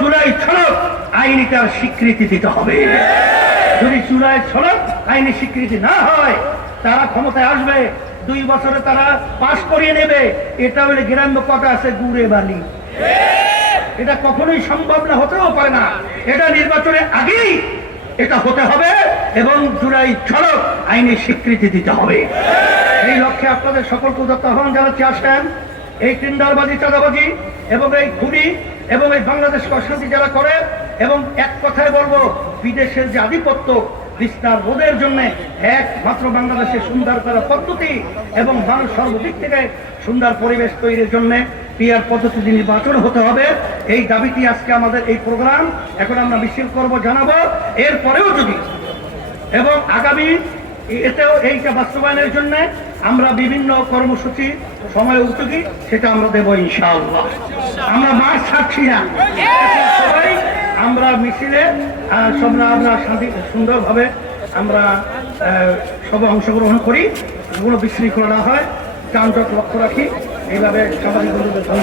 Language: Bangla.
জুলাই ছড়ক আইনি তার স্বীকৃতি দিতে হবে। যদি জুলাই ছড়ক আইনি স্বীকৃতি না হয়, তারা ক্ষমতায় আসবে, দুই বছরে তারা পাশ করিয়ে নেবে। এটা হলে গ্রাম্য কথা আছে গুড়ে বালি। এটা কখনোই সম্ভব না, হতেও পারে না। এটা নির্বাচনের আগেই এটা হতে হবে এবং জুলাই ছড়ক আইনি স্বীকৃতি দিতে হবে। এই লক্ষ্যে আপনাদের সকলকে উদত্ত আহ্বান জানাচ্ছি। আসেন। এই টিন্ডারবাজি, চাঁদাবাজি এবং এই খুনি এবং এই বাংলাদেশ অশান্তি যারা করে এবং এক কথায় বলব, বিদেশের যে আধিপত্য, বিস্তার রোধের জন্য একমাত্র বাংলাদেশের সুন্দর করা পদ্ধতি এবং মানুষ সর্বদিক থেকে সুন্দর পরিবেশ তৈরির জন্য পিয়ার পদ্ধতি নির্বাচন হতে হবে। এই দাবিটি আজকে আমাদের এই প্রোগ্রাম, এখন আমরা মিছিল করব, জানাব। এরপরেও যদি এবং আগামী এতেও এইটা বাস্তবায়নের জন্য আমরা বিভিন্ন কর্মসূচি সময় উদ্যোগী সেটা আমরা দেবো ইনশাআল্লাহ। আমরা মাঠ ছাড়ছি না। সবাই আমরা মিছিলে সবরা আমরা শান্তি, সুন্দরভাবে আমরা সবাই অংশগ্রহণ করি। কোনো বিশৃঙ্খলা হয়। যানজট লক্ষ্য রাখি। এইভাবে সামাজিক